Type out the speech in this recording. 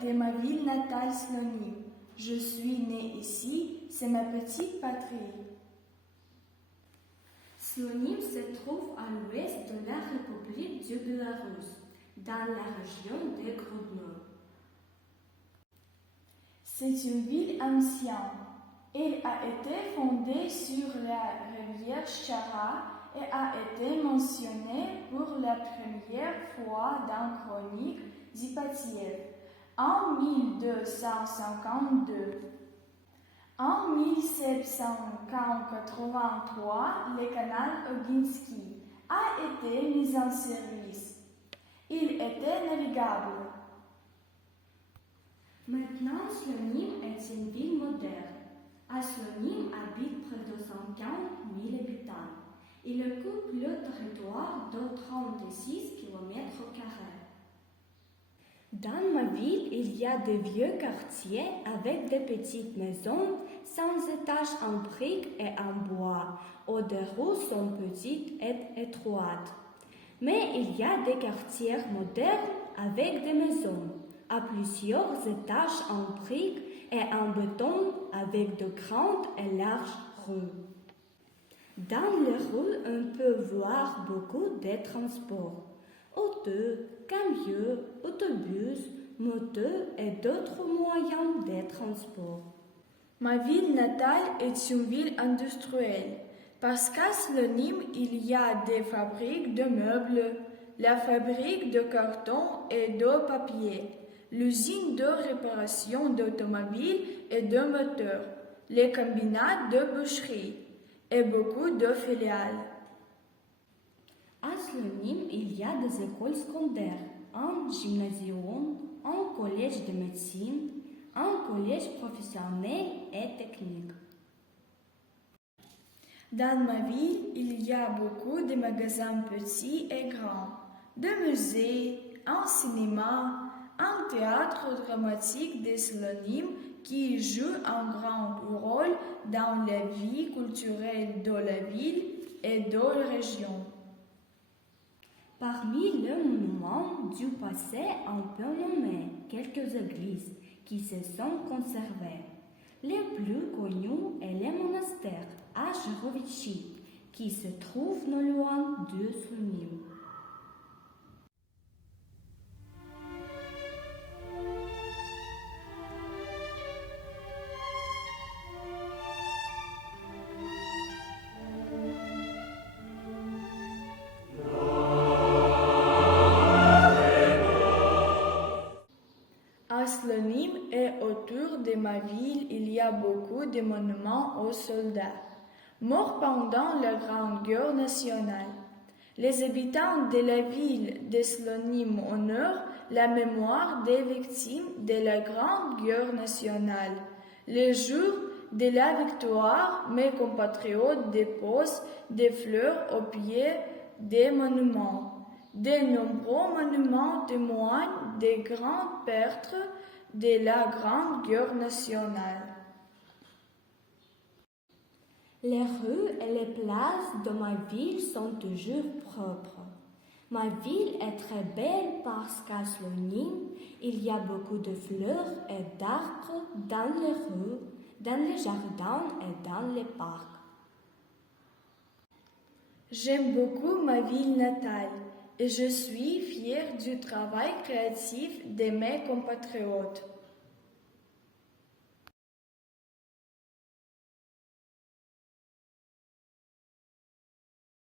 de ma ville natale Slonim. Je suis née ici, c'est ma petite patrie. Slonim se trouve à l'ouest de la République du Bélarus, dans la région de Grodno. C'est une ville ancienne. Elle a été fondée sur la rivière Chara et a été mentionnée pour la première fois dans Chronique d'Ipatiev en 1252. En 1783, le canal Oginsky a été mis en service. Il était navigable. Maintenant, Slonim est une ville moderne. À Slonim habitent près de 140 000 habitants. Il occupe le territoire de 36 km². Dans ma ville, il y a de vieux quartiers avec de petites maisons sans étages en briques et en bois, où des rues sont petites et étroites. Mais il y a des quartiers modernes avec des maisons à plusieurs étages en briques et en béton avec de grandes et larges rues. Dans les rues, on peut voir beaucoup de transports. Autos, camions, autobus, motos et d'autres moyens de transport. Ma ville natale est une ville industrielle. Parce qu'à Slonim, il y a des fabriques de meubles, la fabrique de carton et de papier, l'usine de réparation d'automobiles et de moteurs, les combinats de boucherie et beaucoup de filiales. À Slonim, il y a des écoles secondaires, un gymnasium, un collège de médecine, un collège professionnel et technique. Dans ma ville, il y a beaucoup de magasins petits et grands, de musées, un cinéma, un théâtre dramatique de Slonim qui joue un grand rôle dans la vie culturelle de la ville et de la région. Parmi les monuments du passé, on peut nommer quelques églises qui se sont conservées. Les plus connus est le monastère à Jerovichi, qui se trouve non loin de Slonim. À Slonim et autour de ma ville, il y a beaucoup de monuments aux soldats morts pendant la Grande Guerre nationale. Les habitants de la ville de Slonim honorent la mémoire des victimes de la Grande Guerre nationale. Le jour de la victoire, mes compatriotes déposent des fleurs au pied des monuments. De nombreux monuments témoignent des grandes pertes de la Grande Guerre nationale. Les rues et les places de ma ville sont toujours propres. Ma ville est très belle parce qu'à Slonim, il y a beaucoup de fleurs et d'arbres dans les rues, dans les jardins et dans les parcs. J'aime beaucoup ma ville natale et je suis fière du travail créatif de mes compatriotes.